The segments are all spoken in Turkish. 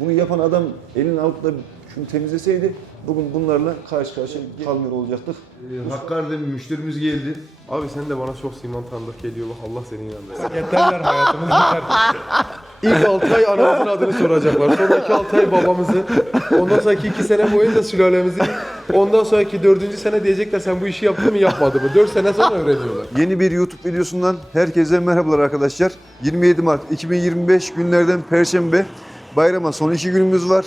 Bunu yapan adam elini alıp da şunu temizleseydi bugün bunlarla karşı karşıya kalmıyor olacaktık. Ee, Hakkari'de bir müşterimiz geldi. Abi sen de bana çok siman tanıdık geliyor bak Allah seni inandırsın. Yeterler hayatımız yeter. İlk 6 ay anamızın adını soracaklar. Sonraki 6 ay babamızı. Ondan sonraki 2 sene boyunca sülalemizi. Ondan sonraki 4. sene diyecekler sen bu işi yaptın mı yapmadın mı? 4 sene sonra öğreniyorlar. Yeni bir YouTube videosundan herkese merhabalar arkadaşlar. 27 Mart 2025 günlerden Perşembe. Bayrama son iki günümüz var.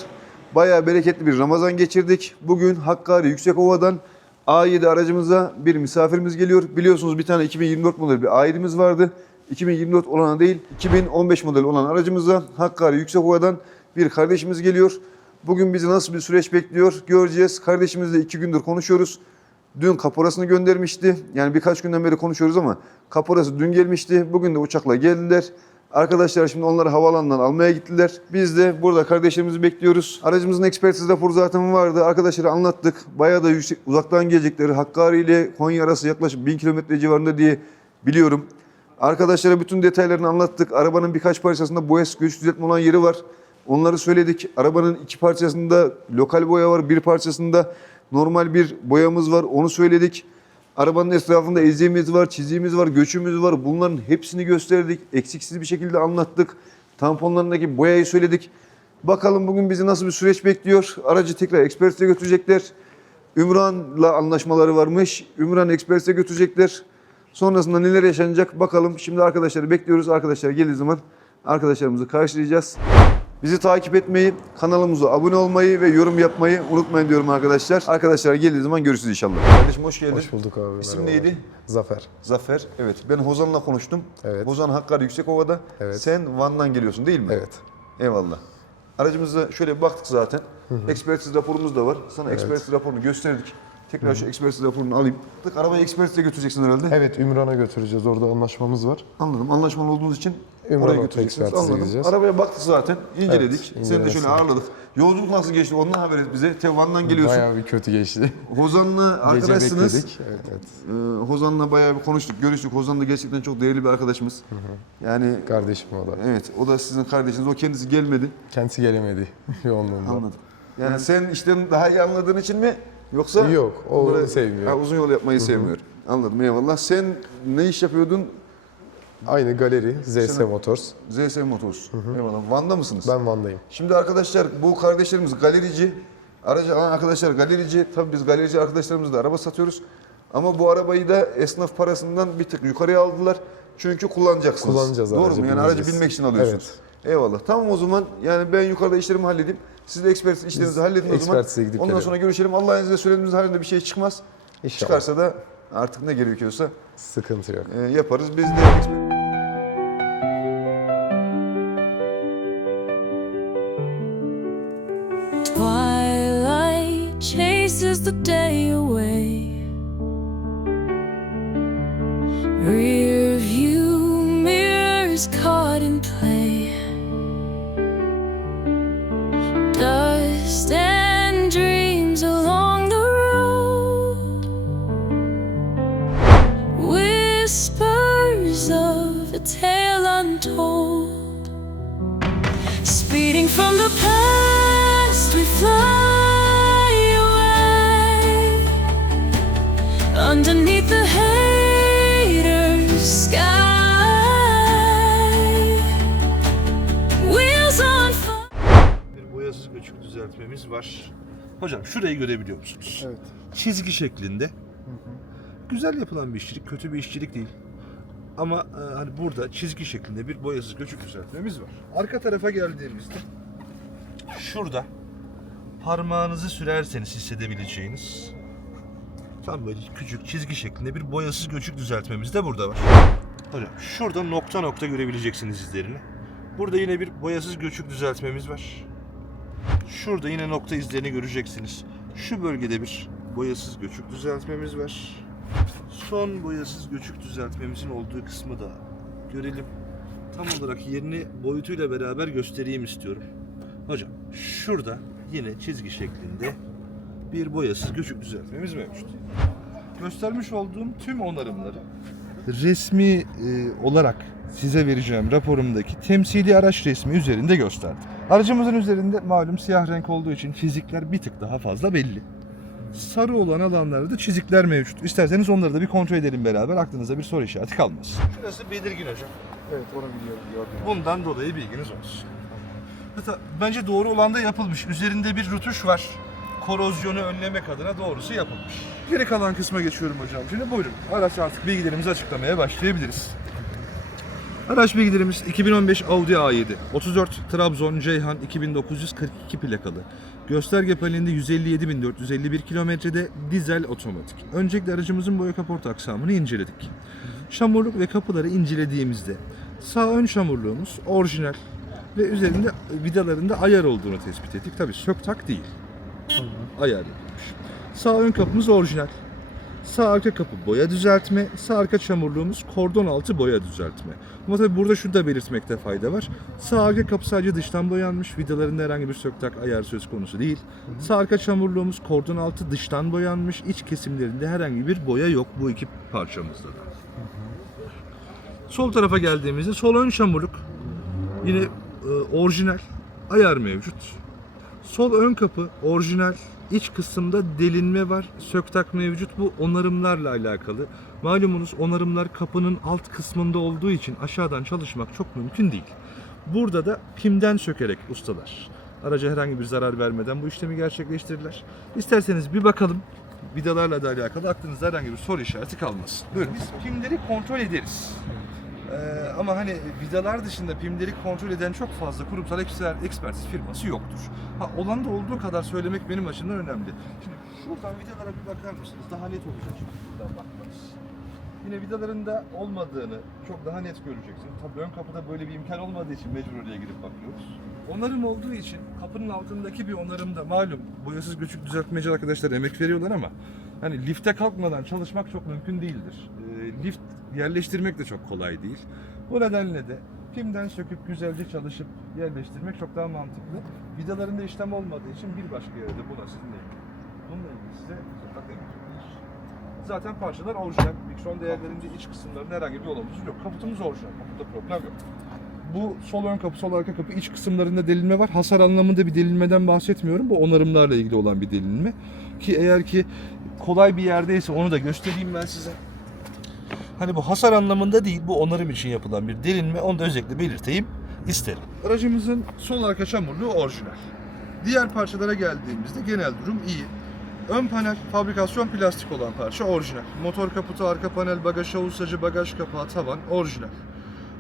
Bayağı bereketli bir Ramazan geçirdik. Bugün Hakkari Yüksekova'dan A7 aracımıza bir misafirimiz geliyor. Biliyorsunuz bir tane 2024 model bir A7'miz vardı. 2024 olana değil, 2015 model olan aracımıza Hakkari Yüksekova'dan bir kardeşimiz geliyor. Bugün bizi nasıl bir süreç bekliyor göreceğiz. Kardeşimizle iki gündür konuşuyoruz. Dün kaporasını göndermişti. Yani birkaç günden beri konuşuyoruz ama kaporası dün gelmişti. Bugün de uçakla geldiler. Arkadaşlar şimdi onları havaalanından almaya gittiler. Biz de burada kardeşlerimizi bekliyoruz. Aracımızın ekspertiz raporu zaten vardı. Arkadaşlara anlattık. Bayağı da yüksek, uzaktan gelecekleri Hakkari ile Konya arası yaklaşık 1000 kilometre civarında diye biliyorum. Arkadaşlara bütün detaylarını anlattık. Arabanın birkaç parçasında boyası güç düzeltme olan yeri var. Onları söyledik. Arabanın iki parçasında lokal boya var. Bir parçasında normal bir boyamız var. Onu söyledik. Arabanın etrafında eziğimiz var, çiziğimiz var, göçümüz var. Bunların hepsini gösterdik. Eksiksiz bir şekilde anlattık. Tamponlarındaki boyayı söyledik. Bakalım bugün bizi nasıl bir süreç bekliyor. Aracı tekrar ekspertize götürecekler. Ümran'la anlaşmaları varmış. Ümran ekspertize götürecekler. Sonrasında neler yaşanacak bakalım. Şimdi arkadaşları bekliyoruz. Arkadaşlar geldiği zaman arkadaşlarımızı karşılayacağız. Bizi takip etmeyi, kanalımıza abone olmayı ve yorum yapmayı unutmayın diyorum arkadaşlar. Arkadaşlar geldiği zaman görüşürüz inşallah. Kardeşim hoş geldin. Hoş bulduk abi. İsim merhabalar. neydi? Zafer. Zafer. Evet. Ben Hozan'la konuştum. Evet. Hozan Hakkari Yüksekova'da. Evet. Sen Van'dan geliyorsun değil mi? Evet. Eyvallah. Aracımıza şöyle baktık zaten. Ekspertiz raporumuz da var. Sana ekspertiz raporunu gösterdik. Tekrar şu ekspertiz raporunu alayım. Arabayı ekspertize götüreceksin herhalde. Evet Ümran'a götüreceğiz. Orada anlaşmamız var. Anladım. Anlaşmalı olduğunuz için Ümran oraya götüreceksiniz. Anladım. gideceğiz. Arabaya baktık zaten. inceledik. Evet, Seni de şöyle ağırladık. Yolculuk nasıl geçti ondan haber et bize. Tevan'dan geliyorsun. Bayağı bir kötü geçti. Hozan'la Gece arkadaşsınız. bekledik. Evet, evet. Ee, Hozan'la bayağı bir konuştuk, görüştük. Hozan da gerçekten çok değerli bir arkadaşımız. Yani Kardeşim o da. evet, o da sizin kardeşiniz. O kendisi gelmedi. Kendisi gelemedi yoğunluğunda. Anladım. Yani sen işten daha iyi anladığın için mi yoksa? Yok, o onu sevmiyor. Ha, uzun yol yapmayı sevmiyor. Anladım eyvallah. Sen ne iş yapıyordun? Aynı galeri ZS Motors. ZS Motors. Eyvallah. Van'da mısınız? Ben Van'dayım. Şimdi arkadaşlar bu kardeşlerimiz galerici. Aracı alan arkadaşlar galerici. Tabii biz galerici arkadaşlarımızla araba satıyoruz. Ama bu arabayı da esnaf parasından bir tık yukarıya aldılar. Çünkü kullanacaksınız. Kullanacağız Doğru aracı, mu? Yani aracı bineceğiz. bilmek için alıyorsunuz. Eyvallah. Tamam o zaman yani ben yukarıda işlerimi halledeyim. Siz de ekspert işlerinizi halledin o zaman. ekspertize gidip Ondan gelelim. sonra görüşelim. Allah'ın izniyle söylediğimiz halinde bir şey çıkmaz. İnşallah. Çıkarsa da artık ne gerekiyorsa Sıkıntı yok. e, yaparız. Biz de tale untold. Speeding from the past, we fly away underneath the haters' sky. Wheels on fire. Bir boyasız göçük düzeltmemiz var. Hocam şurayı görebiliyor musunuz? Evet. Çizgi şeklinde. Güzel yapılan bir işçilik, kötü bir işçilik değil. Ama e, hani burada çizgi şeklinde bir boyasız göçük düzeltmemiz var. Arka tarafa geldiğimizde şurada parmağınızı sürerseniz hissedebileceğiniz tam böyle küçük çizgi şeklinde bir boyasız göçük düzeltmemiz de burada var. Hocam şurada nokta nokta görebileceksiniz izlerini. Burada yine bir boyasız göçük düzeltmemiz var. Şurada yine nokta izlerini göreceksiniz. Şu bölgede bir boyasız göçük düzeltmemiz var. Son boyasız göçük düzeltmemizin olduğu kısmı da görelim. Tam olarak yerini boyutuyla beraber göstereyim istiyorum. Hocam şurada yine çizgi şeklinde bir boyasız göçük düzeltmemiz mevcut. Göstermiş olduğum tüm onarımları resmi e, olarak size vereceğim raporumdaki temsili araç resmi üzerinde gösterdim. Aracımızın üzerinde malum siyah renk olduğu için çizikler bir tık daha fazla belli. Sarı olan alanlarda da çizikler mevcut. İsterseniz onları da bir kontrol edelim beraber. Aklınızda bir soru işareti kalmasın. Şurası belirgin hocam. Evet onu biliyorum. gördüm. Bundan dolayı bilginiz olsun. Hatta bence doğru olan da yapılmış. Üzerinde bir rutuş var. Korozyonu önlemek adına doğrusu yapılmış. Geri kalan kısma geçiyorum hocam. Şimdi buyurun. Araç artık bilgilerimizi açıklamaya başlayabiliriz. Araç bilgilerimiz 2015 Audi A7, 34 Trabzon Ceyhan 2942 plakalı. Gösterge panelinde 157.451 kilometrede dizel otomatik. Öncelikle aracımızın boya kaporta aksamını inceledik. Şamurluk ve kapıları incelediğimizde sağ ön şamurluğumuz orijinal ve üzerinde vidalarında ayar olduğunu tespit ettik. Tabii sök tak değil. Ayar yapılmış. Sağ ön kapımız orijinal. Sağ arka kapı boya düzeltme, sağ arka çamurluğumuz kordon altı boya düzeltme. Ama tabii burada şunu da belirtmekte fayda var. Sağ arka kapı sadece dıştan boyanmış, vidalarında herhangi bir söktak ayar söz konusu değil. Sağ arka çamurluğumuz kordon altı dıştan boyanmış, iç kesimlerinde herhangi bir boya yok bu iki parçamızda da. Sol tarafa geldiğimizde sol ön çamurluk yine e, orijinal ayar mevcut. Sol ön kapı orijinal. İç kısımda delinme var. Söktak mevcut. Bu onarımlarla alakalı. Malumunuz onarımlar kapının alt kısmında olduğu için aşağıdan çalışmak çok mümkün değil. Burada da pimden sökerek ustalar araca herhangi bir zarar vermeden bu işlemi gerçekleştirirler. İsterseniz bir bakalım vidalarla da alakalı aklınızda herhangi bir soru işareti kalmasın. Buyurun. Biz pimleri kontrol ederiz. Ee, ama hani vidalar dışında pimleri kontrol eden çok fazla kurumsal eksper, ekspertiz firması yoktur. Ha olan da olduğu kadar söylemek benim açımdan önemli. Şimdi şuradan vidalara bir bakar mısınız? Daha net olacak çünkü buradan bakmanız. Yine vidaların da olmadığını çok daha net göreceksiniz. Tabii ön kapıda böyle bir imkan olmadığı için mecbur oraya girip bakıyoruz. Onarım olduğu için kapının altındaki bir onarımda malum boyasız göçük düzeltmeci arkadaşlar emek veriyorlar ama hani lifte kalkmadan çalışmak çok mümkün değildir. Ee, lift yerleştirmek de çok kolay değil. Bu nedenle de pimden söküp güzelce çalışıp yerleştirmek çok daha mantıklı. Vidalarında işlem olmadığı için bir başka yerde buna sizinle ilgili. Bununla ilgili size emeklidir. Zaten parçalar orijinal. Mikron değerlerinde iç kısımlarında herhangi bir olamamız yok. Kaputumuz orijinal. Kaputta problem yok. Bu sol ön kapı, sol arka kapı iç kısımlarında delinme var. Hasar anlamında bir delinmeden bahsetmiyorum. Bu onarımlarla ilgili olan bir delinme. Ki eğer ki kolay bir yerdeyse onu da göstereyim ben size. Hani bu hasar anlamında değil, bu onarım için yapılan bir delinme. Onu da özellikle belirteyim isterim. Aracımızın sol arka çamurluğu orijinal. Diğer parçalara geldiğimizde genel durum iyi. Ön panel fabrikasyon plastik olan parça orijinal. Motor kaputu, arka panel, bagaj şahusacı, bagaj kapağı, tavan orijinal.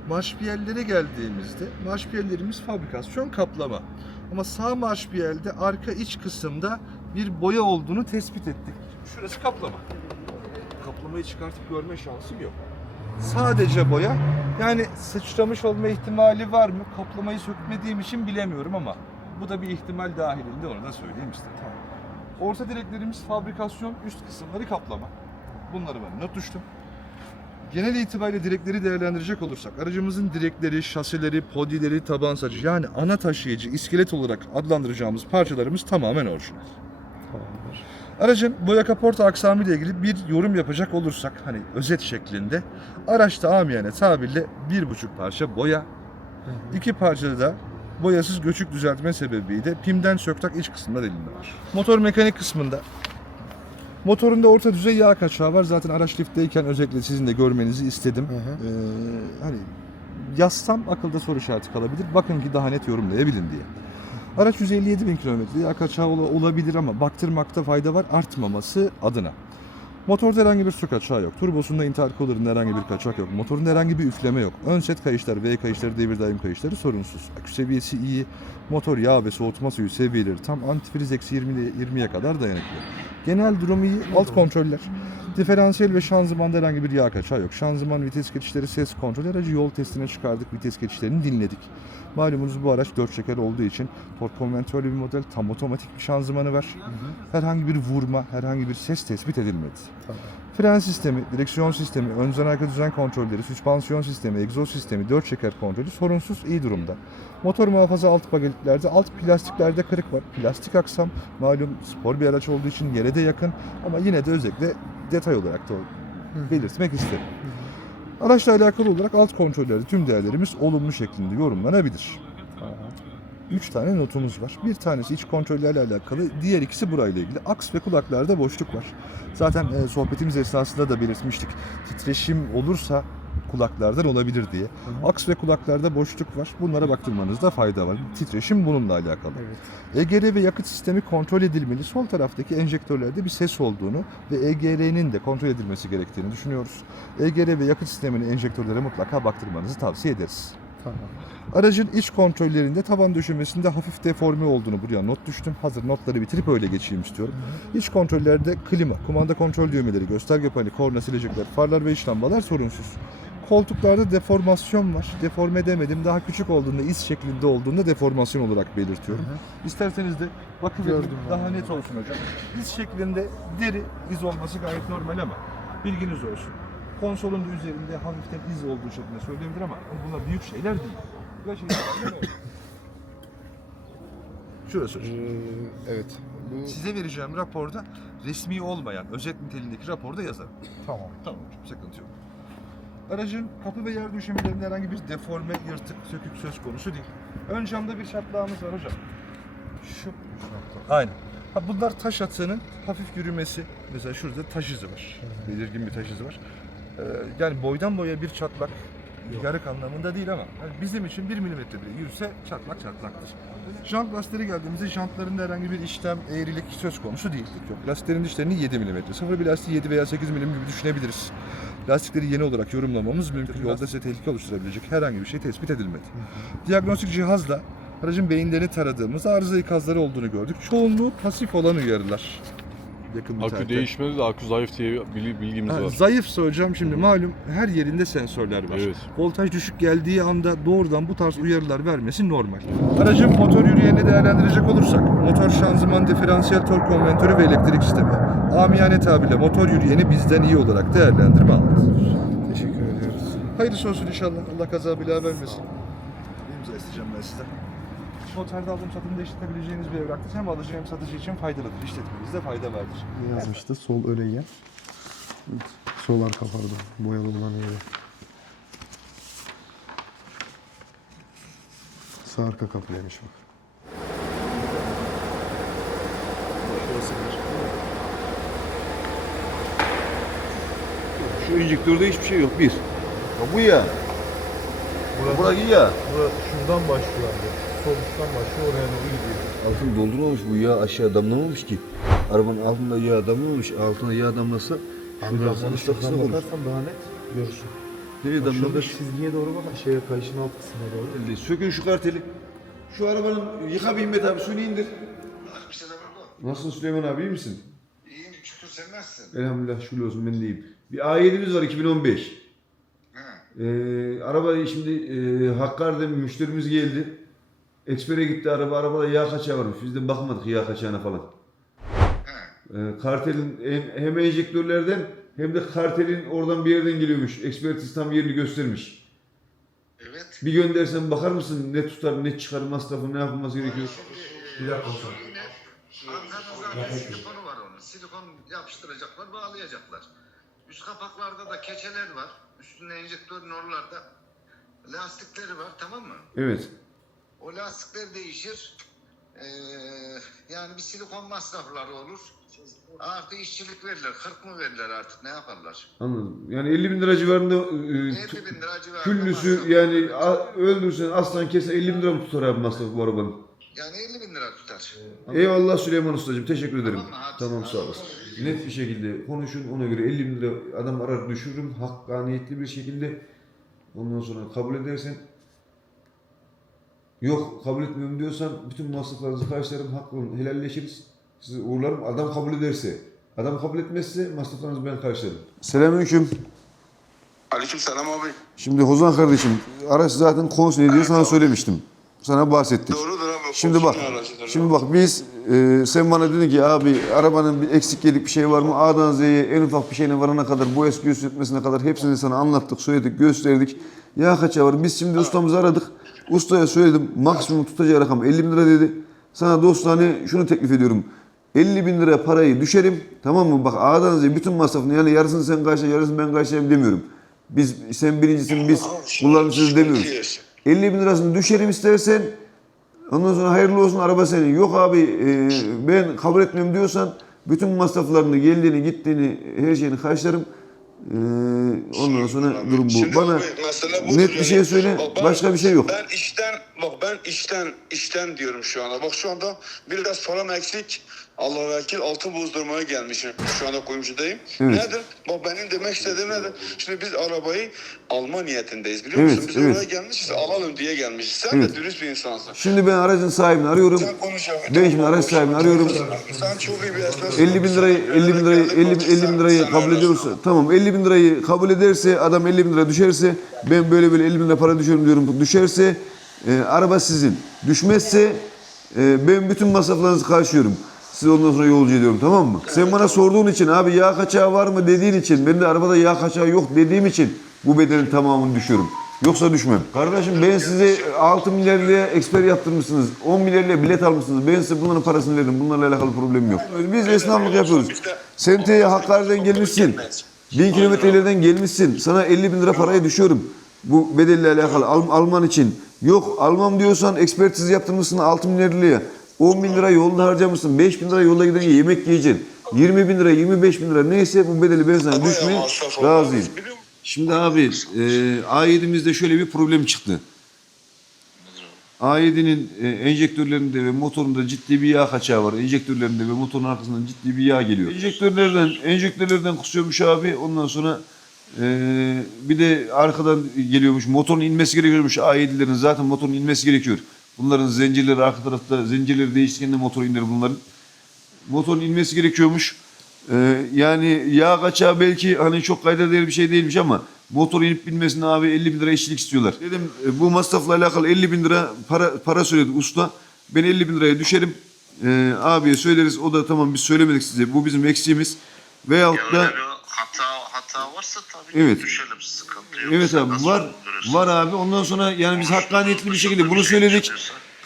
Marşpiyellere geldiğimizde marşpiyellerimiz fabrikasyon kaplama. Ama sağ marşpiyelde arka iç kısımda bir boya olduğunu tespit ettik. Şurası kaplama. Kaplamayı çıkartıp görme şansım yok. Sadece boya. Yani sıçramış olma ihtimali var mı? Kaplamayı sökmediğim için bilemiyorum ama bu da bir ihtimal dahilinde onu da söyleyeyim istedim. Orta direklerimiz fabrikasyon, üst kısımları kaplama. Bunları ben not düştüm. Genel itibariyle direkleri değerlendirecek olursak aracımızın direkleri, şasileri, podileri, taban sacı yani ana taşıyıcı, iskelet olarak adlandıracağımız parçalarımız tamamen orijinal. Aracın boya kaporta aksamı ile ilgili bir yorum yapacak olursak hani özet şeklinde araçta amiyane tabirle bir buçuk parça boya, iki parçada da boyasız göçük düzeltme sebebiyle pimden söktak iç kısmında delinme var. Motor mekanik kısmında Motorunda orta düzey yağ kaçağı var. Zaten araç liftteyken özellikle sizin de görmenizi istedim. Hı hı. Ee, hani yazsam akılda soru işareti kalabilir. Bakın ki daha net yorumlayabilin diye. Araç 157 bin kilometre yağ kaçağı ola- olabilir ama baktırmakta fayda var artmaması adına. Motorda herhangi bir su kaçağı yok. Turbosunda intercooler'ında herhangi bir kaçak yok. Motorunda herhangi bir üfleme yok. Ön set kayışlar, V kayışları, devir daim kayışları sorunsuz. Akü seviyesi iyi. Motor yağ ve soğutma suyu seviyeleri tam antifriz eksi 20 20'ye kadar dayanıklı. Genel durum iyi. Alt kontroller. Diferansiyel ve şanzımanda herhangi bir yağ kaçağı yok. Şanzıman, vites geçişleri, ses kontrolü. Aracı yol testine çıkardık. Vites geçişlerini dinledik. Malumunuz bu araç 4 çeker olduğu için tork konventörlü bir model. Tam otomatik bir şanzımanı var. Herhangi bir vurma, herhangi bir ses tespit edilmedi. Fren sistemi, direksiyon sistemi, ön düzen arka düzen kontrolleri, süspansiyon sistemi, egzoz sistemi, 4 çeker kontrolü sorunsuz iyi durumda. Motor muhafaza alt paketiklerde, alt plastiklerde kırık var. Plastik aksam malum spor bir araç olduğu için yere de yakın ama yine de özellikle detay olarak da belirtmek isterim. Araçla alakalı olarak alt kontrolleri tüm değerlerimiz olumlu şeklinde yorumlanabilir. 3 tane notumuz var. Bir tanesi iç kontrollerle alakalı, diğer ikisi burayla ilgili. Aks ve kulaklarda boşluk var. Zaten e, sohbetimiz esnasında da belirtmiştik. Titreşim olursa kulaklardan olabilir diye. Aks ve kulaklarda boşluk var. Bunlara baktırmanızda fayda var. Titreşim bununla alakalı. EGR ve yakıt sistemi kontrol edilmeli. Sol taraftaki enjektörlerde bir ses olduğunu ve EGR'nin de kontrol edilmesi gerektiğini düşünüyoruz. EGR ve yakıt sistemini enjektörlere mutlaka baktırmanızı tavsiye ederiz. Tamam. Aracın iç kontrollerinde tavan döşemesinde hafif deforme olduğunu buraya not düştüm. Hazır notları bitirip öyle geçeyim istiyorum. İç kontrollerde klima, kumanda kontrol düğmeleri, gösterge paneli, korna silecekler, farlar ve iç lambalar sorunsuz. Koltuklarda deformasyon var. Deforme demedim. Daha küçük olduğunda, iz şeklinde olduğunda deformasyon olarak belirtiyorum. İsterseniz de bakın daha net olsun hocam. İz şeklinde deri iz olması gayet normal ama bilginiz olsun. Konsolun da üzerinde hafiften iz olduğu şeklinde söyleyebilir ama bunlar büyük şeyler değil. Böyle şeyler değil mi? Şurası hocam. Ee, evet. Bu Size vereceğim raporda resmi olmayan, özet niteliğindeki raporda yazar. tamam. Tamam hocam, sıkıntı yok. Aracın kapı ve yer döşemelerinde herhangi bir deforme, yırtık, sökük söz konusu değil. Ön camda bir çatlağımız var hocam. Şu. Aynen. Ha, bunlar taş atığının hafif yürümesi. Mesela şurada taş izi var. Belirgin bir taş izi var. Ee, yani boydan boya bir çatlak yarık anlamında değil ama yani bizim için bir milimetre bile yürüse çatlak çatlaktır. Jant lastikleri geldiğimizde jantlarında herhangi bir işlem, eğrilik söz konusu değil. Yok. Lastiklerin dişlerini 7 mm. Sıfır bir lastiği 7 veya 8 mm gibi düşünebiliriz. Lastikleri yeni olarak yorumlamamız mümkün. Yolda size tehlike oluşturabilecek herhangi bir şey tespit edilmedi. Diagnostik cihazla aracın beyinlerini taradığımız arıza ikazları olduğunu gördük. Çoğunluğu pasif olan uyarılar. Yakın bir Akü tarihte. değişmedi de akü zayıf diye bil- bilgimiz Ha, var. zayıfsa hocam şimdi malum her yerinde sensörler var. Evet. Voltaj düşük geldiği anda doğrudan bu tarz uyarılar vermesi normal. Aracın motor yürüyenini değerlendirecek olursak motor şanzıman diferansiyel tork konventörü ve elektrik sistemi. Amiyane tabirle motor yürüyeni bizden iyi olarak değerlendirme aldı. Teşekkür ediyoruz. Hayırlısı olsun inşallah. Allah kaza bela vermesin. İmza isteyeceğim ben sizden. Noterde alım satımda işletebileceğiniz bir evraktır. Hem alıcı hem satıcı için faydalıdır. İşletmenizde fayda vardır. Ne yazmıştı? Sol öne gel. Sol arka pardon. Boyalı olan yeri. Sağ arka kapıymış bak. Şu enjektörde hiçbir şey yok. Bir. Ya bu ya. Bura iyi ya. Bura şuradan başlıyor abi. Sol üstten başlıyor oraya doğru gidiyor. Altını doldurmamış bu yağ aşağı damlamamış ki. Arabanın altında yağ damlamamış. Altına yağ damlasa şuradan sana olur. bakarsan daha net görürsün. Nereye damlamış? çizgiye doğru bak. Şeye kayışın alt kısmına doğru. Sökün şu karteli. Şu arabanın yıka bir Himmet abi suyunu indir. Nasılsın Süleyman abi iyi misin? İyiyim şükür sen nasılsın? Elhamdülillah şükür olsun ben de iyiyim. Bir A7'miz var 2015. Ha. Ee, arabayı şimdi e, Hakkari'de bir müşterimiz geldi. Eksper'e gitti araba. Arabada yağ kaçağı varmış. Biz de bakmadık yağ kaçağına falan. Ee, kartelin hem, hem enjektörlerden hem de kartelin oradan bir yerden geliyormuş. Ekspertiz tam yerini göstermiş. Evet. Bir göndersen bakar mısın ne tutar ne çıkar masrafı ne yapılması gerekiyor? Bir dakika Ankara'da silikonu var onun. Silikon yapıştıracaklar, bağlayacaklar. Üst kapaklarda da keçeler var. Üstünde enjektörün oralarda lastikleri var tamam mı? Evet. O lastikler değişir. Ee, yani bir silikon masrafları olur. Artı işçilik verirler. 40 mı verirler artık ne yaparlar? Anladım. Yani 50 bin lira civarında e, 50 bin lira civarında küllüsü masraf yani a- öldürsen aslan kese 50 bin lira mı tutar abi masrafı bu arabanın? Yani 50 bin lira tutar. Eyvallah Süleyman Ustacığım teşekkür ederim. Tamam mı? Hadi. Tamam sağ olasın. Net bir şekilde konuşun ona göre 50 bin lira adam arar düşürürüm hakkaniyetli bir şekilde ondan sonra kabul edersen yok kabul etmiyorum diyorsan bütün masraflarınızı karşılarım hakkını helalleşiriz. Sizi uğurlarım adam kabul ederse. Adam kabul etmezse masraflarınızı ben karşılarım. Selamünaleyküm. Aleyküm selam abi. Şimdi Hozan kardeşim araç zaten konsul ediyor sana söylemiştim. Sana bahsettik. Doğrudur abi. Şimdi bak, şimdi bak biz, e, sen bana dedin ki abi arabanın bir eksik yedik bir şey var mı? A'dan Z'ye en ufak bir şeyine varana kadar, bu eski göstermesine kadar hepsini sana anlattık, söyledik, gösterdik. Ya kaça var? Biz şimdi ustamızı aradık. Ustaya söyledim, maksimum tutacağı rakam 50 bin lira dedi. Sana dostane şunu teklif ediyorum. 50 bin lira parayı düşerim, tamam mı? Bak A'dan Z'ye bütün masrafını yani yarısını sen karşıla, yarısını ben karşılayayım demiyorum. Biz, sen birincisin, biz kullanıcısız demiyoruz. 50 bin lirasını düşerim istersen Ondan sonra hayırlı olsun araba senin. Yok abi e, ben kabul etmiyorum diyorsan bütün masraflarını, geldiğini, gittiğini, her şeyini karşılarım. E, ondan sonra durum bu. Şimdi Bana mesele budur net bir yani. şey söyle. Bak ben- Başka bir şey yok. Ben işten bak ben işten işten diyorum şu anda. Bak şu anda biraz param eksik. Allah vekil altın bozdurmaya gelmişim. Şu anda kuyumcudayım. Evet. Nedir? Bak benim demek istediğim nedir? Şimdi biz arabayı alma niyetindeyiz biliyor Evet, musun? Biz evet. oraya gelmişiz alalım diye gelmişiz. Sen Evet. de dürüst bir insansın. Şimdi ben aracın sahibini arıyorum. Sen. Ben şimdi araç sahibini arıyorum. Sen çok iyi bir esnafsın. 50 bin lirayı 50 bin lirayı 50, 50 bin lirayı kabul ediyorsa tamam 50 bin lirayı kabul ederse adam 50 bin lira düşerse ben böyle böyle 50 bin lira para düşüyorum diyorum düşerse e, araba sizin düşmezse e, ben bütün masraflarınızı karşılıyorum. Sizi ondan sonra yolcu ediyorum tamam mı? Sen bana sorduğun için abi yağ kaçağı var mı dediğin için benim de arabada yağ kaçağı yok dediğim için bu bedelin tamamını düşüyorum. Yoksa düşmem. Kardeşim ben size 6 milyar liraya eksper yaptırmışsınız. 10 milyar liraya bilet almışsınız. Ben size bunların parasını verdim. Bunlarla alakalı problemim yok. Biz esnaflık yapıyoruz. Senteye Hakkari'den gelmişsin. Bin kilometrelerden gelmişsin. Sana 50 bin lira paraya düşüyorum. Bu bedelle alakalı Al- alman için. Yok almam diyorsan ekspertiz yaptırmışsın 6 milyar liraya. 10 bin lira yolda harcamışsın. 5 bin lira yolda giden yemek yiyeceksin. 20 bin lira, 25 bin lira neyse bu bedeli ben sana düşmeye razıyım. Şimdi abi e, A7'mizde şöyle bir problem çıktı. A7'nin e, enjektörlerinde ve motorunda ciddi bir yağ kaçağı var. Enjektörlerinde ve motorun arkasından ciddi bir yağ geliyor. Enjektörlerden enjektörlerden kusuyormuş abi. Ondan sonra e, bir de arkadan geliyormuş. Motorun inmesi gerekiyormuş A7'lerin. Zaten motorun inmesi gerekiyor. Bunların zincirleri arka tarafta zincirleri değiştiğinde motor iner bunların. Motorun inmesi gerekiyormuş. Ee, yani yağ kaçağı belki hani çok kayda değer bir şey değilmiş ama motor inip binmesine abi 50 bin lira işçilik istiyorlar. Dedim e, bu masrafla alakalı 50 bin lira para, para söyledi usta. Ben 50 bin liraya düşerim. Ee, abiye söyleriz o da tamam biz söylemedik size bu bizim eksiğimiz. Veyahut Ya da hata hata varsa tabii Evet. düşelim sıkıntı yok. Evet abi nasıl var görürsün? var abi ondan sonra yani biz hakkaniyetli bir şekilde bunu söyledik.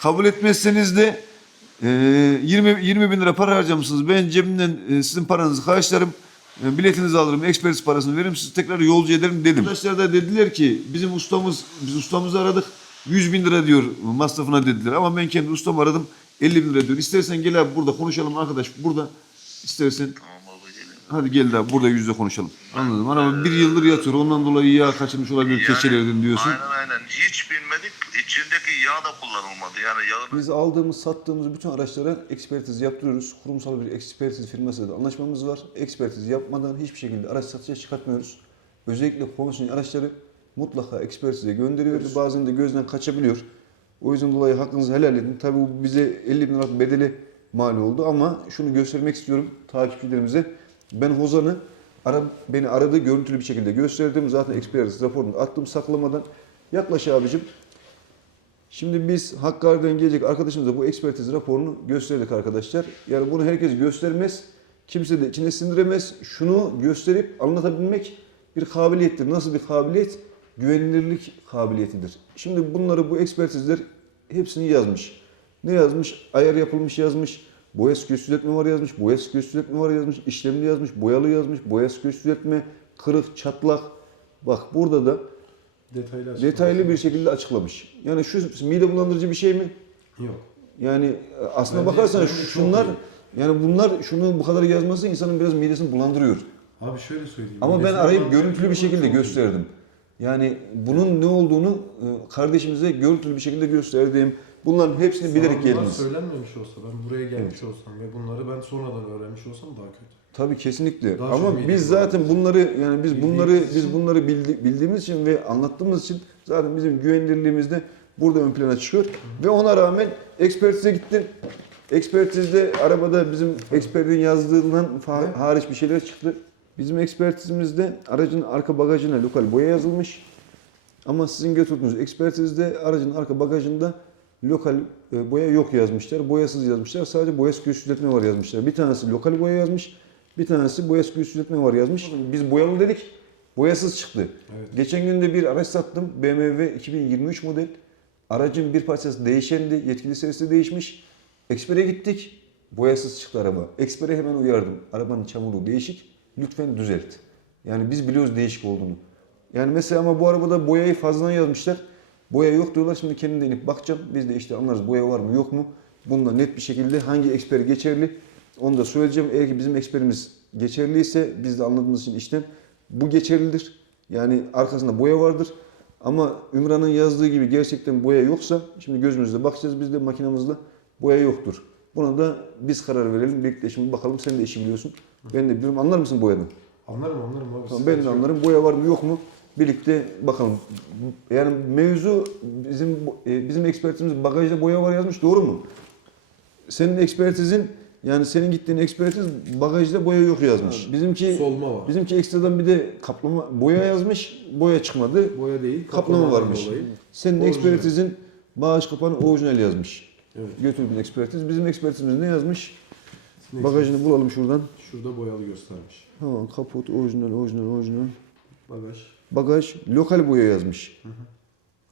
Kabul etmezseniz de e, 20 20 bin lira para harcamışsınız. Ben cebimden e, sizin paranızı karşılarım. E, biletinizi alırım, ekspres parasını veririm, sizi tekrar yolcu ederim dedim. Arkadaşlar da dediler ki bizim ustamız, biz ustamızı aradık. 100 bin lira diyor masrafına dediler. Ama ben kendi ustamı aradım. 50 bin lira diyor. İstersen gel abi burada konuşalım arkadaş. Burada istersen Tamam. Hadi gel de burada yüzde konuşalım. Anladım. Araba bir yıldır yatıyor. Ondan dolayı yağ kaçırmış olabilir keçelerden diyorsun. Aynen aynen. Hiç bilmedik. İçindeki yağ da kullanılmadı. Yani yağın Biz aldığımız, sattığımız bütün araçlara ekspertiz yaptırıyoruz. Kurumsal bir ekspertiz firmasıyla da anlaşmamız var. Ekspertiz yapmadan hiçbir şekilde araç satışa çıkartmıyoruz. Özellikle komisyon araçları mutlaka ekspertize gönderiyoruz. Bazen de gözden kaçabiliyor. O yüzden dolayı hakkınızı helal edin. Tabii bu bize 50 bin lira bedeli mal oldu ama şunu göstermek istiyorum takipçilerimize. Ben Hozan'ı ara, beni aradı görüntülü bir şekilde gösterdim. Zaten ekspertiz raporunu attım saklamadan. Yaklaş abicim. Şimdi biz Hakkari'den gelecek arkadaşımıza bu ekspertiz raporunu gösterdik arkadaşlar. Yani bunu herkes göstermez. Kimse de içine sindiremez. Şunu gösterip anlatabilmek bir kabiliyettir. Nasıl bir kabiliyet? Güvenilirlik kabiliyetidir. Şimdi bunları bu ekspertizler hepsini yazmış. Ne yazmış? Ayar yapılmış yazmış. Boyas göstületme var yazmış. Boyas göstületme var yazmış. işlemli yazmış. Boyalı yazmış. Boyas göstületme. Kırık, çatlak. Bak burada da Detaylı detaylı bir şekilde açıklamış. Yani şu mide bulandırıcı bir şey mi? Yok. Yani e, aslına Bence- bakarsan şunlar yani bunlar şunu bu kadar yazması insanın biraz midesini bulandırıyor. Abi şöyle söyleyeyim. Ama ben arayıp görüntülü bir şekilde gösterdim. Yani bunun ne olduğunu e, kardeşimize görüntülü bir şekilde gösterdim. Bunların hepsini bilerek bunlar geldiniz. söylenmemiş olsa, ben buraya gelmiş olsam ve bunları ben sonradan öğrenmiş olsam daha kötü. Tabii kesinlikle. Daha Ama biz zaten bunları yani biz bunları Bildiğimiz biz için- bunları bildi- bildiğimiz için ve anlattığımız için zaten bizim güvenilirliğimiz de burada ön plana çıkıyor. Ve ona rağmen ekspertize gittin. Ekspertizde arabada bizim ekspertin yazdığından hariç bir şeyler çıktı. Bizim ekspertizimizde aracın arka bagajına lokal boya yazılmış. Ama sizin götürdüğünüz ekspertizde aracın arka bagajında lokal e, boya yok yazmışlar. Boyasız yazmışlar. Sadece boyası göğüsletme var yazmışlar. Bir tanesi lokal boya yazmış. Bir tanesi boyası göğüsletme var yazmış. Biz boyalı dedik. Boyasız çıktı. Evet. Geçen gün de bir araç sattım. BMW 2023 model. Aracın bir parçası değişendi. Yetkili serisi değişmiş. Eksper'e gittik. Boyasız çıktı araba. Eksper'e hemen uyardım. Arabanın çamuru değişik. Lütfen düzelt. Yani biz biliyoruz değişik olduğunu. Yani mesela ama bu arabada boyayı fazladan yazmışlar. Boya yok diyorlar. Şimdi kendim de inip bakacağım. Biz de işte anlarız boya var mı yok mu. Bunda net bir şekilde hangi eksper geçerli onu da söyleyeceğim. Eğer ki bizim eksperimiz geçerliyse biz de anladığımız için işlem bu geçerlidir. Yani arkasında boya vardır. Ama Ümran'ın yazdığı gibi gerçekten boya yoksa şimdi gözümüzle bakacağız biz de makinamızla boya yoktur. Buna da biz karar verelim. Birlikte şimdi bakalım sen de işi biliyorsun. Ben de biliyorum. Anlar mısın boyadan? Anlarım anlarım abi. Tamam, ben de anlarım. Boya var mı yok mu? Birlikte bakalım. Yani mevzu bizim e, bizim ekspertimiz bagajda boya var yazmış. Doğru mu? Senin ekspertizin yani senin gittiğin ekspertiz bagajda boya yok yazmış. Bizimki Solma var. bizimki ekstradan bir de kaplama boya yazmış. Boya çıkmadı. Boya değil. Kaplama varmış. dolayı. Senin Orijinal. ekspertizin bağış kapağını orijinal yazmış. Evet. Götürdüğün ekspertiz. Bizim ekspertizimiz ne yazmış? Neyse. Bagajını bulalım şuradan. Şurada boyalı göstermiş. Tamam kaput orijinal orijinal orijinal. Bagaj. Bagaj lokal boya yazmış.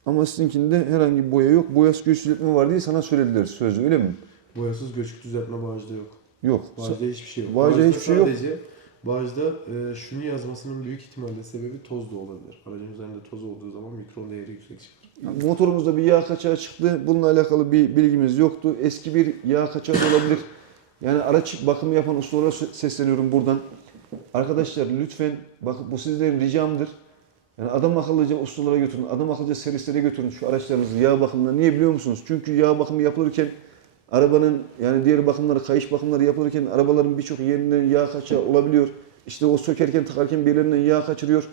Ama sizinkinde herhangi bir boya yok. Boyası göğüs düzeltme var diye sana söylediler sözü öyle mi? Boyasız göçük düzeltme bağcıda yok. Yok. Bağcıda hiçbir şey yok. Bağcıda hiçbir şey yok. Sadece Bağcıda e, şunu yazmasının büyük ihtimalle sebebi toz da olabilir. Aracın üzerinde toz olduğu zaman mikron değeri yüksek çıkar. Motorumuzda bir yağ kaçağı çıktı. Bununla alakalı bir bilgimiz yoktu. Eski bir yağ kaçağı da olabilir. Yani araç bakımı yapan ustalara sesleniyorum buradan. Arkadaşlar lütfen bakın bu sizlerin ricamdır. Yani adam akıllıca ustalara götürün, adam akıllıca servislere götürün şu araçlarınızı yağ bakımına. Niye biliyor musunuz? Çünkü yağ bakımı yapılırken arabanın yani diğer bakımları, kayış bakımları yapılırken arabaların birçok yerinden yağ kaçağı olabiliyor. İşte o sökerken takarken bir yerlerinden yağ kaçırıyor.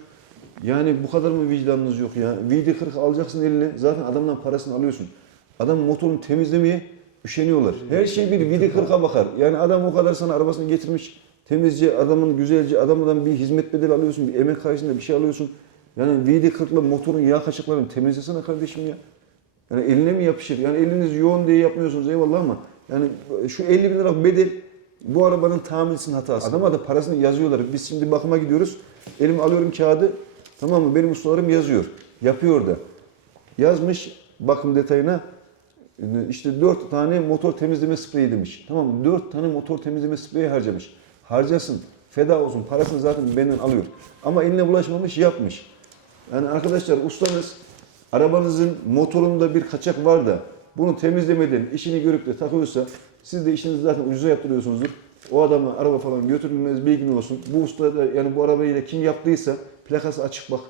Yani bu kadar mı vicdanınız yok ya? VD40 alacaksın eline zaten adamdan parasını alıyorsun. Adam motorunu temizlemeye üşeniyorlar. Her şey bir VD40'a bakar. Yani adam o kadar sana arabasını getirmiş. Temizce, adamın güzelce, adamdan bir hizmet bedeli alıyorsun, bir emek karşılığında bir şey alıyorsun. Yani VD40'la motorun yağ kaçaklarını temizlesene kardeşim ya. Yani eline mi yapışır? Yani eliniz yoğun diye yapmıyorsunuz eyvallah ama yani şu 50 bin lira bedel bu arabanın tamircisinin hatası. Adama da parasını yazıyorlar. Biz şimdi bakıma gidiyoruz. Elime alıyorum kağıdı. Tamam mı? Benim ustalarım yazıyor. Yapıyor da. Yazmış bakım detayına işte 4 tane motor temizleme spreyi demiş. Tamam mı? 4 tane motor temizleme spreyi harcamış. Harcasın. Feda olsun. Parasını zaten benden alıyor. Ama eline bulaşmamış yapmış. Yani arkadaşlar ustanız arabanızın motorunda bir kaçak var da bunu temizlemeden işini görüp de takıyorsa siz de işinizi zaten ucuza yaptırıyorsunuzdur. O adama araba falan götürülmez bilgin olsun. Bu usta da yani bu arabayı da kim yaptıysa plakası açık bak.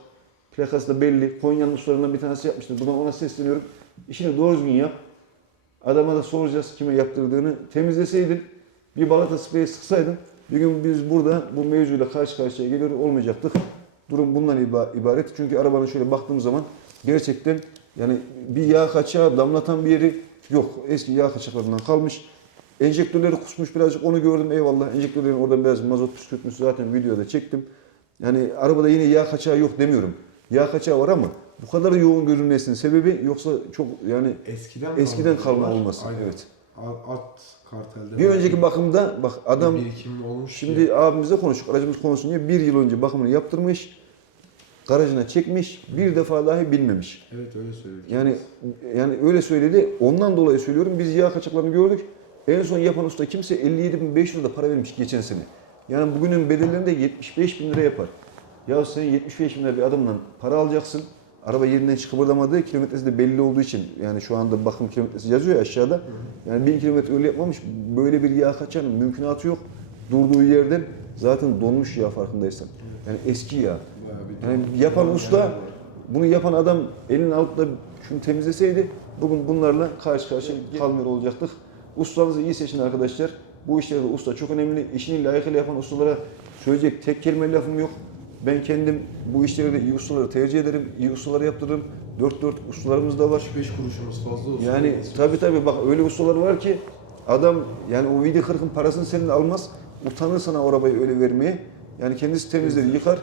Plakası da belli. Konya'nın ustalarından bir tanesi yapmıştır. Buradan ona sesleniyorum. İşini doğru düzgün yap. Adama da soracağız kime yaptırdığını. Temizleseydin, bir balata spreyi sıksaydın, bir gün biz burada bu mevzuyla karşı karşıya geliyor olmayacaktık. Durum bundan iba- ibaret. Çünkü arabanın şöyle baktığım zaman gerçekten yani bir yağ kaçağı damlatan bir yeri yok. Eski yağ kaçaklarından kalmış. Enjektörleri kusmuş birazcık onu gördüm eyvallah. Enjektörlerin oradan biraz mazot püskürtmüş zaten videoda çektim. Yani arabada yine yağ kaçağı yok demiyorum. Yağ kaçağı var ama bu kadar yoğun görünmesinin sebebi yoksa çok yani Eskiden eskiden kalma olması. Aynen. Evet. At kartelde. Bir önceki bakımda bak adam bir birikim olmuş. şimdi ki. abimizle konuştuk. Aracımız konusunu diye bir yıl önce bakımını yaptırmış. Garajına çekmiş. Bir defa dahi bilmemiş. Evet öyle söyledik. Yani yani öyle söyledi. Ondan dolayı söylüyorum. Biz yağ kaçaklarını gördük. En son yapan usta kimse 57.500 lira para vermiş geçen sene. Yani bugünün bedellerinde 75 bin lira yapar. Ya sen 75 bin lira bir adamdan para alacaksın. Araba yerinden çıkıp kıpırdamadığı kilometresi de belli olduğu için yani şu anda bakım kilometresi yazıyor ya aşağıda. Yani 1000 kilometre öyle yapmamış. Böyle bir yağ kaçanın mümkünatı yok. Durduğu yerden zaten donmuş yağ farkındaysan. Yani eski yağ. Bir Yani yapan usta, bunu yapan adam elini alıp da şunu temizleseydi bugün bunlarla karşı karşıya kalmıyor olacaktık. Ustanızı iyi seçin arkadaşlar. Bu işlerde usta çok önemli. İşini layıkıyla yapan ustalara söyleyecek tek kelime lafım yok. Ben kendim bu işleri de iyi ustaları tercih ederim. iyi ustaları yaptırırım. Dört dört ustalarımız da var. 5 kuruşumuz fazla olsun. Yani tabii tabii bak öyle ustalar var ki adam yani o video 40'ın parasını senin almaz. Utanır sana o arabayı öyle vermeye. Yani kendisi temizler, yıkar.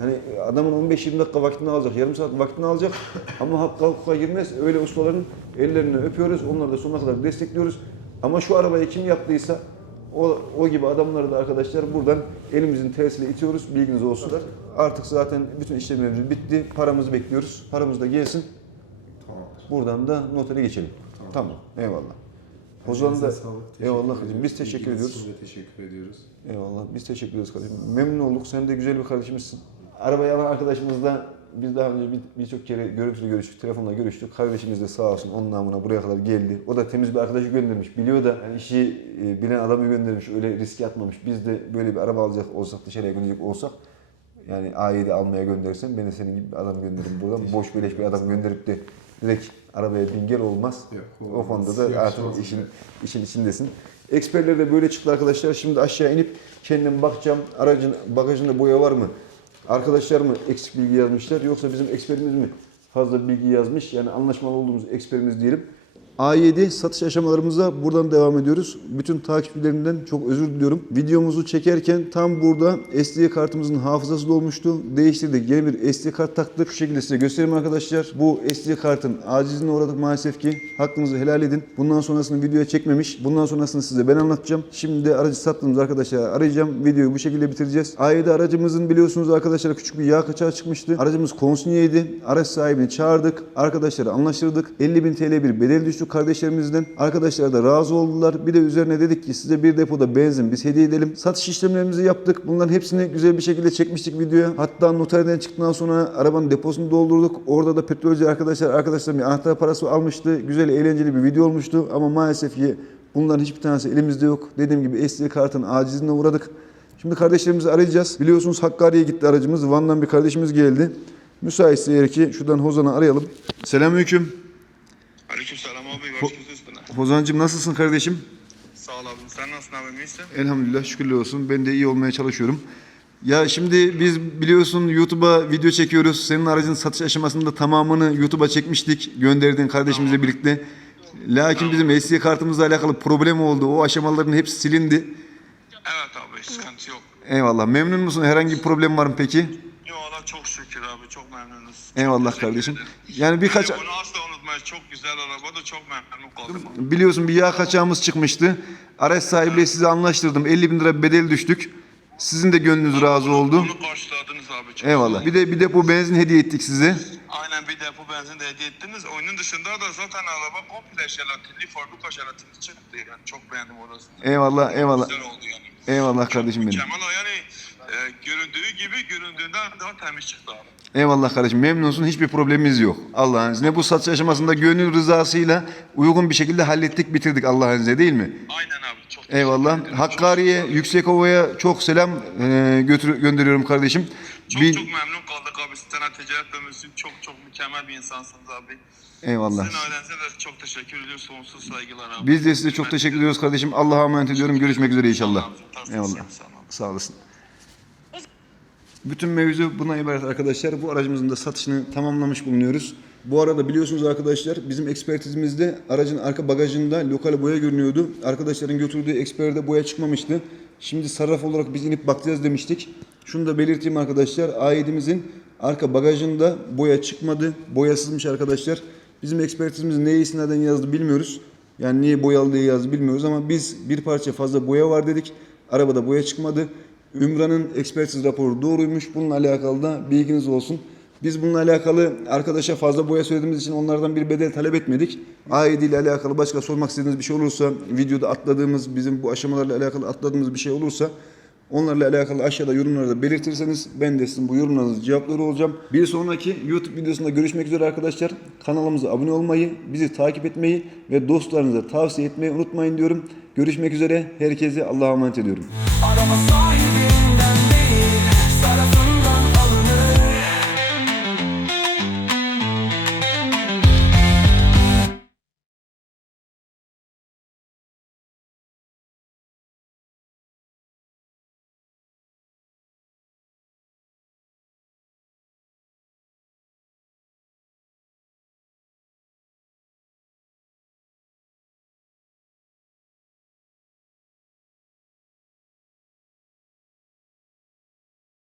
Yani adamın 15-20 dakika vaktini alacak, yarım saat vaktini alacak ama hakka hukuka girmez. Öyle ustaların ellerini öpüyoruz, onları da sonuna kadar destekliyoruz. Ama şu arabayı kim yaptıysa o, o gibi adamları da arkadaşlar buradan elimizin tersiyle itiyoruz, bilginiz olsun. Artık zaten bütün işlemlerimiz bitti, paramızı bekliyoruz. Paramız da gelsin, Tamamdır. buradan da notere geçelim. Tamam, eyvallah. O zaman da eyvallah kızım. Biz teşekkür İlginiz ediyoruz. de teşekkür ediyoruz. Eyvallah. Biz teşekkür ediyoruz kardeşim. Memnun olduk. Sen de güzel bir kardeşimizsin. Arabayı alan arkadaşımız da Biz daha önce bir- birçok kere görüntülü görüştük, telefonla görüştük. Kardeşimiz de sağ olsun onun namına buraya kadar geldi. O da temiz bir arkadaşı göndermiş. Biliyor da yani işi e, bilen adamı göndermiş. Öyle riske atmamış. Biz de böyle bir araba alacak olsak, dışarıya gönderecek olsak yani A7 almaya gönderirsen ben de senin gibi bir adam gönderirim buradan. Boş beleş bir adam gönderip de direkt arabaya bin gel olmaz. Yok, o konuda da artık olmaz. işin işin içindesin. Eksperler de böyle çıktı arkadaşlar. Şimdi aşağı inip kendim bakacağım. Aracın bagajında boya var mı? Arkadaşlar mı eksik bilgi yazmışlar yoksa bizim eksperimiz mi fazla bilgi yazmış? Yani anlaşmalı olduğumuz eksperimiz diyelim. A7 satış aşamalarımıza buradan devam ediyoruz. Bütün takipçilerimden çok özür diliyorum. Videomuzu çekerken tam burada SD kartımızın hafızası dolmuştu. Değiştirdik. Yeni bir SD kart taktık. Şu şekilde size göstereyim arkadaşlar. Bu SD kartın acizine uğradık maalesef ki. Hakkınızı helal edin. Bundan sonrasını videoya çekmemiş. Bundan sonrasını size ben anlatacağım. Şimdi aracı sattığımız arkadaşlar arayacağım. Videoyu bu şekilde bitireceğiz. A7 aracımızın biliyorsunuz arkadaşlar küçük bir yağ kaçağı çıkmıştı. Aracımız konsinyeydi. Araç sahibini çağırdık. Arkadaşları anlaştırdık. 50 bin TL bir bedel düştü kardeşlerimizden. Arkadaşlar da razı oldular. Bir de üzerine dedik ki size bir depoda benzin biz hediye edelim. Satış işlemlerimizi yaptık. Bunların hepsini güzel bir şekilde çekmiştik videoya. Hatta noterden çıktıktan sonra arabanın deposunu doldurduk. Orada da petrolcü arkadaşlar arkadaşlarım anahtar parası almıştı. Güzel eğlenceli bir video olmuştu ama maalesef ki bunların hiçbir tanesi elimizde yok. Dediğim gibi SD kartın acizine uğradık. Şimdi kardeşlerimizi arayacağız. Biliyorsunuz Hakkari'ye gitti aracımız. Van'dan bir kardeşimiz geldi. Müsaitse eğer ki şuradan Hozan'ı arayalım. Selamünaleyküm. Aleykümselam abi. Üstüne. Hozancığım nasılsın kardeşim? Sağ ol abim. Sen nasılsın abim? İyisin? Elhamdülillah şükürler olsun. Ben de iyi olmaya çalışıyorum. Ya şimdi biz biliyorsun YouTube'a video çekiyoruz. Senin aracın satış aşamasında tamamını YouTube'a çekmiştik. Gönderdiğin kardeşimizle birlikte. Lakin bizim SD kartımızla alakalı problem oldu. O aşamaların hepsi silindi. Evet abi. Sıkıntı yok. Eyvallah. Memnun musun? Herhangi bir problem var mı peki? Yo Allah çok şükür abi. Çok memnunuz. Eyvallah kardeşim. Yani birkaç Bunu asla Çok güzel araba da çok memnun kaldım. biliyorsun bir yağ kaçağımız çıkmıştı. Araç sahibiyle sizi anlaştırdım. 50 bin lira bedel düştük. Sizin de gönlünüz razı oldu. Bunu karşıladınız abi. Çok Eyvallah. Bir de bir depo benzin hediye ettik size. Aynen bir depo benzin de hediye ettiniz. Onun dışında da zaten araba komple jelatinli, fabrika jelatini çıktı. Yani çok beğendim orasını. Eyvallah, eyvallah. Güzel oldu yani. Eyvallah kardeşim benim. Mükemmel o yani e, göründüğü gibi göründüğünden daha temiz çıktı abi. Eyvallah kardeşim. Memnunsun. Hiçbir problemimiz yok. Allah'ın izniyle bu satış aşamasında gönül rızasıyla uygun bir şekilde hallettik, bitirdik Allah'ın izniyle değil mi? Aynen abi. Çok Eyvallah. Hakkari'ye, Yüksekova'ya çok selam e, götür gönderiyorum kardeşim. Çok Bir- çok memnun kaldık abi. Sana ticaret dönmüşsün. Çok çok mükemmel bir insansınız abi. Eyvallah. Sizin ailenize de çok teşekkür ediyoruz. Sonsuz saygılar abi. Biz de size çok teşekkür ediyoruz kardeşim. Allah'a emanet ediyorum. Görüşmek üzere inşallah. Eyvallah. Sağ olasın. Bütün mevzu buna ibaret arkadaşlar. Bu aracımızın da satışını tamamlamış bulunuyoruz. Bu arada biliyorsunuz arkadaşlar bizim ekspertizimizde aracın arka bagajında lokal boya görünüyordu. Arkadaşların götürdüğü eksperde boya çıkmamıştı. Şimdi sarraf olarak biz inip bakacağız demiştik. Şunu da belirteyim arkadaşlar. A7'imizin arka bagajında boya çıkmadı. Boyasızmış arkadaşlar. Bizim ekspertizimiz neye istinaden yazdı bilmiyoruz. Yani niye boyalı diye yazdı bilmiyoruz ama biz bir parça fazla boya var dedik. Arabada boya çıkmadı. Ümran'ın ekspertiz raporu doğruymuş. Bununla alakalı da bilginiz olsun. Biz bununla alakalı arkadaşa fazla boya söylediğimiz için onlardan bir bedel talep etmedik. A7 ile alakalı başka sormak istediğiniz bir şey olursa, videoda atladığımız, bizim bu aşamalarla alakalı atladığımız bir şey olursa onlarla alakalı aşağıda yorumlarda belirtirseniz ben de sizin bu yorumlarınızı cevapları olacağım. Bir sonraki YouTube videosunda görüşmek üzere arkadaşlar. Kanalımıza abone olmayı, bizi takip etmeyi ve dostlarınıza tavsiye etmeyi unutmayın diyorum. Görüşmek üzere. Herkese Allah'a emanet ediyorum. Araba sahibi